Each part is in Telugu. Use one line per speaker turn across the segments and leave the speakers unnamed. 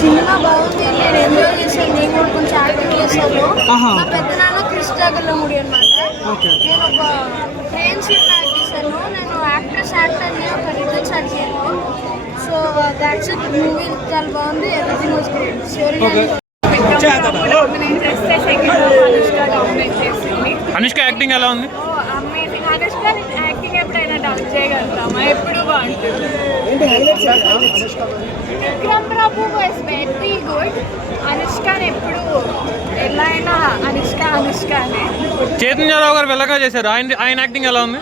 సినిమా బాగుంది నేను ఎంజాయ్ చేశాను నేను కూడా కొంచెం యాక్టింగ్ చేశాను.
ఆహా.
మా పెద్ద నాన్న కృష్ణాగల్లో ముడి అనమాట
ఓకే.
నేను ఒక ట్రైన్ సీట్ యాక్ట్ చేశాను నేను యాక్ట్రెస్ యాక్టర్ని ఒక రిటర్న్ స్టార్ట్ చేయను. సో దాట్స్ మూవీ చాలా బాగుంది. Everything was great story
okay.
Dominate చేస్తే సెకండ్ అనుష్క డామినేట్ చేసింది.
అనుష్క యాక్టింగ్ ఎలా ఉంది?
అనుష్క యాక్టింగ్ ఎప్పుడైనా డౌన్ చేయగలుగుతామా? ఎప్పుడు బాగుంటుంది? Vikram Prabhu was very good అనుష్కని ఎప్పుడు ఎలా అయినా అనుష్క అనుష్కనే.
చైతన్యరావు గారు వెళ్ళగా చేశారు. ఆయన ఆయన యాక్టింగ్ ఎలా ఉంది?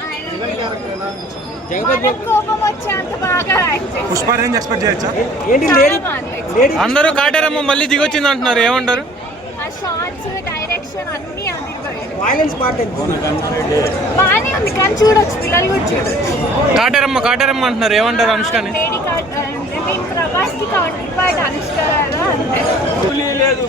మనకు కోపం వచ్చేంత బాగా యాక్ట్ చేశారు.
పుష్ప రేంజ్ ఎక్స్పెక్ట్ చేయొచ్చా?
అందరూ కాటేరమ్మ మళ్ళీ దిగొచ్చింది అంటున్నారు ఏమంటారు?
షార్ట్స్ డైరెక్షన్ అన్నీ
వైలెన్స్ పార్ట్
బాగానే ఉంది కానీ చూడొచ్చు పిల్లలు కూడా చూడొచ్చు.
కాటేరమ్మ కాటేరమ్మ అంటున్నారు. ఏమంటారు అనుష్కని?
ప్రభాస్కి కౌంటర్ పార్ట్ అనుష్క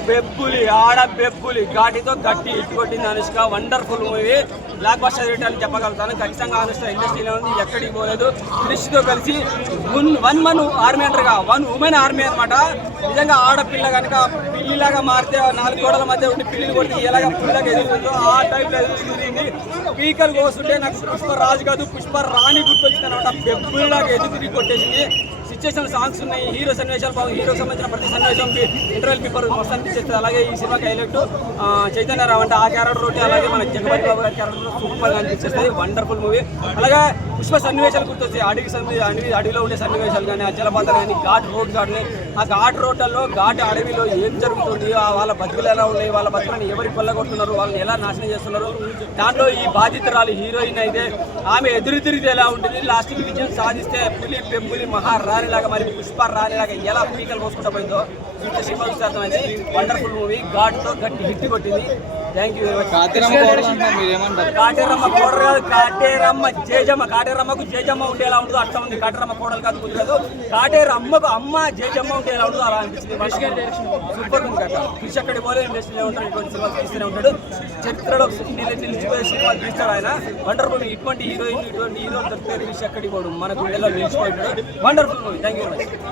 బెబ్బులి ఆడ బెబ్బులి ఘాటితో గట్టి ఇటు కొట్టింది Anushka. Wonderful movie blockbuster return చెప్పగలుగుతాను. ఖచ్చితంగా అనుష్క ఇండస్ట్రీలో ఉంది. ఎక్కడికి పోలేదు. క్రిష్తో కలిసి వన్ వన్ మన్ ఆర్మీ అంటారుగా వన్ ఉమెన్ ఆర్మీ అనమాట నిజంగా ఆడపిల్ల కనుక పిల్లిలాగా మారితే నాలుగు గోడల మధ్య ఉండి పిల్లిని కొడితే ఎలాగ పిల్లగా ఎదుగుతుందో ఆ టైప్లో ఎదుగుతుంది పీకలు కోస్తుంటే నాకు పుష్ప రాజు కాదు పుష్ప రాణి గుర్తొచ్చింది అనమాట బెబ్బులిలాగా ఎదుగుతుంది కొట్టేసింది. చేసిన సాంగ్స్ ఉన్నాయి. హీరో సన్నివేశాలు బాగుంది హీరోకి సంబంధించిన ప్రతి సన్నివేశంకి ఇంటర్వెల్ పేపర్ మస్తు అనిపిస్తుంది అలాగే ఈ సినిమాకి హైలైట్ చైతన్య రావు అంటే ఆ క్యారెక్టర్ ఒకటి అలాగే మన జగపతి బాబు గారి క్యారెక్టర్ సూపర్గా అనిపిస్తుంది వండర్ఫుల్ మూవీ అలాగే పుష్ప సన్నివేశాలు గుర్తొస్తాయి. అడవి సన్ని అడవి అడవిలో ఉండే సన్నివేశాలు కానీ ఆ జలపాతాలు కానీ ఘాట్ రోడ్ కానీ ఆ ఘాట్ రోడ్లలో ఘాట్ అడవిలో ఏం జరుగుతుంది? ఆ వాళ్ళ బతుకులు ఎలా ఉన్నాయి? వాళ్ళ బతుకులను ఎవరికి కొల్లగొడుతున్నారు? వాళ్ళని ఎలా నాశనం చేస్తున్నారు? దాంట్లో ఈ బాధితురాలు హీరోయిన్ అయితే ఆమె ఎదురు తిరిగితే ఎలా ఉంటుంది? లాస్ట్కి విజయం సాధిస్తే పులి పెంపులి మహా లాగా మరి పుష్ప రాణి లాగా ఎలా పీకలు కోసుకుంటా పోయిందో ఇంత సినిమా చూస్తే వండర్ఫుల్ మూవీ ఘాట్తో గట్టి హిట్ కొట్టింది. కాటేరమ్మ కోడలు కాదు కాటేరమ్మ జేజమ్మ కాటేరమ్మకు జేజమ్మ ఉంటే ఎలా ఉంటుందో అట్లా ఉంది. కాటేరమ్మ కోడలు కాదు కుదరదు. కాటేరమ్మకు అమ్మ జేజమ్మ ఉంటే ఎలా ఉంటుందో అలా అనిపిస్తుంది. సూపర్ ఉంది కదా ఫిష్ అక్కడికి పోలే ఇండస్ట్రీలో ఉంటాడు ఇటువంటి సినిమాలు తీస్తూనే ఉంటాడు. చరిత్రలో నిలి- నిలిచిపోయే సినిమాలు తీస్తాడు ఆయన. వండర్ఫుల్ ఇటువంటి హీరోయిన్ ఇటువంటి హీరోలు దొరికితే ఫిష్ అక్కడికి పోడు. మన గుండెలో నిలిచిపోయి wonderful movie thank you very much